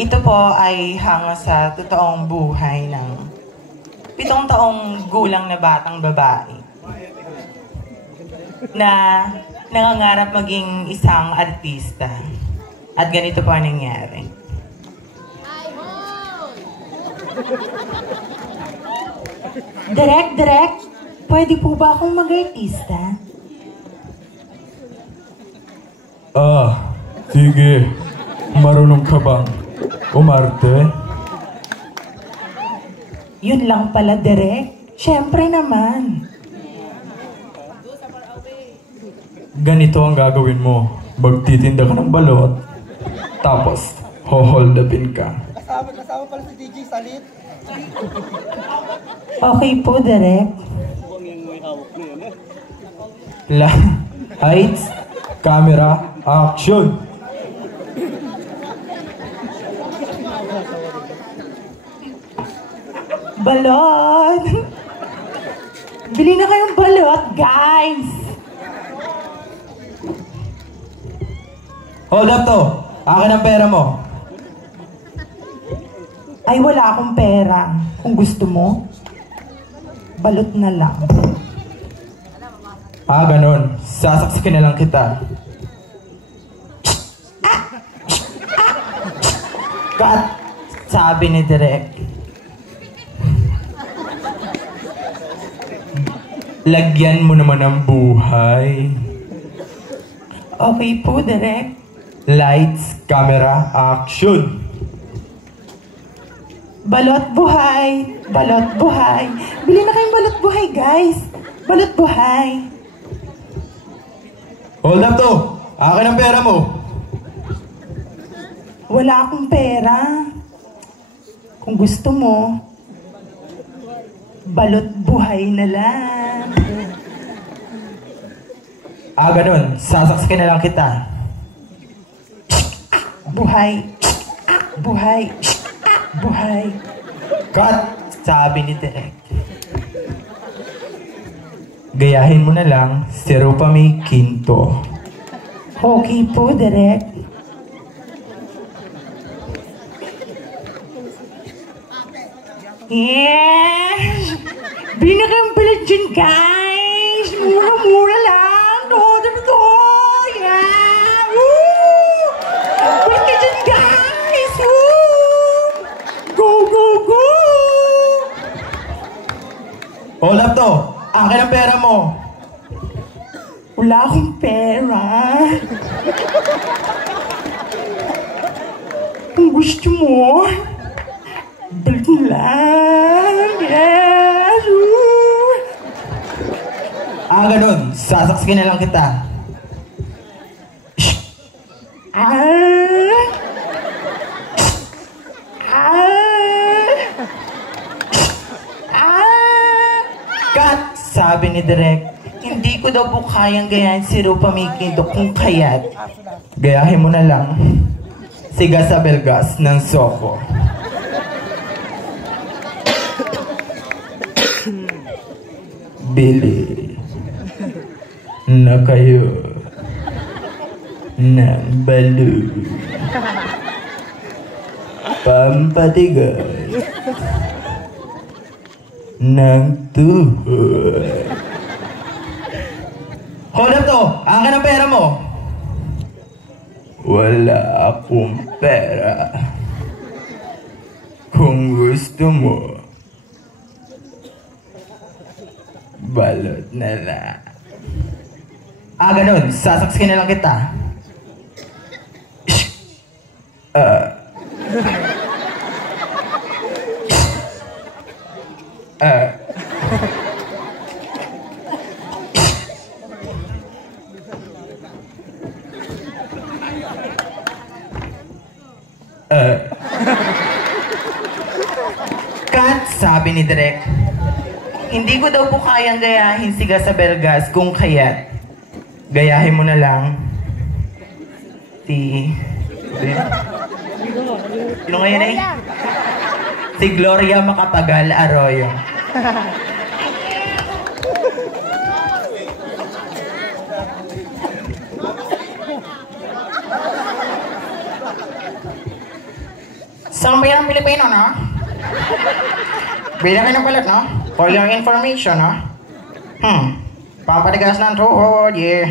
Ito po ay hanga sa totoong buhay ng 7 taong gulang na batang babae na nangangarap maging isang artista. At ganito po ang nangyari. Direk, pwede po ba akong mag-artista? Sige. Marunong ka bang umarte? Yun lang pala, Direk. Siyempre naman. Ganito ang gagawin mo. Magtitinda ka ng balot, tapos hold upin ka. Kasama pala si DJ Salit. Okay po, Direk. Lights, camera, action! Balot! Bili na kayong balot, guys! Hold up to! Akin ang pera mo. Ay, wala akong pera. Kung gusto mo, balot na lang. Ganon. Sasaksikin na lang kita. Cut! Sabi ni Direk. Lagyan mo naman ng buhay. Okay po, Direk. Lights, camera, action! Balot buhay! Balot buhay! Bili na kayong balot buhay, guys! Balot buhay! Hold up to! Akin ang pera mo. Wala akong pera. Kung gusto mo, balot buhay na lang. Ganon. Sasaksikin na lang kita. Buhay! Buhay! Buhay! Cut! Sabi ni Direk. Gayahin mo na lang si Rupa May Quinto. Okay po, Direk. Yes! Bili na kayong balot dyan, guys! Mura-mura lang! Todo na to! Yeah! Woo! Bili ka dyan, guys! Woo! Go, go, go! Hold up to! Akin ang pera mo. Wala akong pera. Kung gusto mo, balik na lang. Yes! Woo! Ganon. Sasaksikin na lang kita. Ah! Ah! Ah! Cut! Sabi ni Direk. Hindi ko daw po kayang gayahin si Rupa May Quinto kung kaya't. Gayahin mo na lang si Gasa Belgas ng Soko. Bili na kayo ng balon. Pampatigas ng tuhod. Hold up to! Akin ang pera mo! Wala akong pera. Kung gusto mo, balot na lang. Ganon. Sasaksikin na lang kita. Cut! Sabi ni Direk. Hindi ko daw po kayang gayahin si Gasa Belgas kung kaya't. Gayahin mo na lang si... Sino ngayon eh? Si Gloria Macapagal Arroyo. Sambayang Pilipino, no? Bilang kayo ng balat, no? For your information, no? Pampatigas ng tuhod, yeah.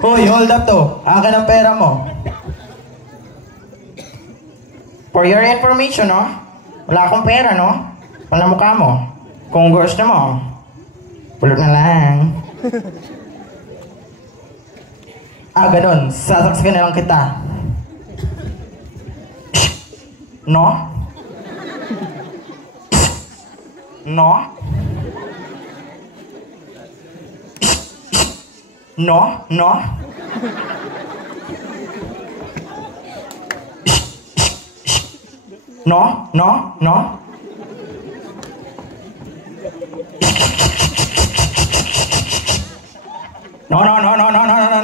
Hoy, hold up to. Akin ang pera mo. For your information, no? Wala akong pera, no? Wala mukha mo. Kung gusto mo, pulot na lang. Ganun. Sasaksikan na lang kita. No? No? No? No? No? No? No? No, no, no, no, no, no, no, no.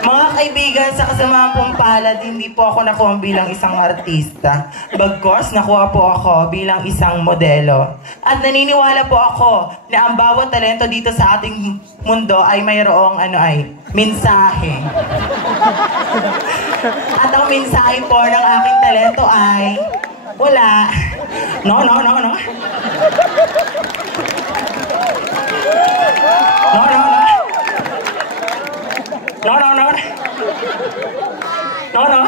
Mga kaibigan, sa kasamaang pong palad, hindi po ako nakuha bilang isang artista. Bagkos, nakuha po ako bilang isang modelo. At naniniwala po ako na ang bawat talento dito sa ating mundo ay mayroong mensahe. At ang mensahe po ng aking talento ay wala. No, no, no, no. No, no, no. No, no, no. No, no.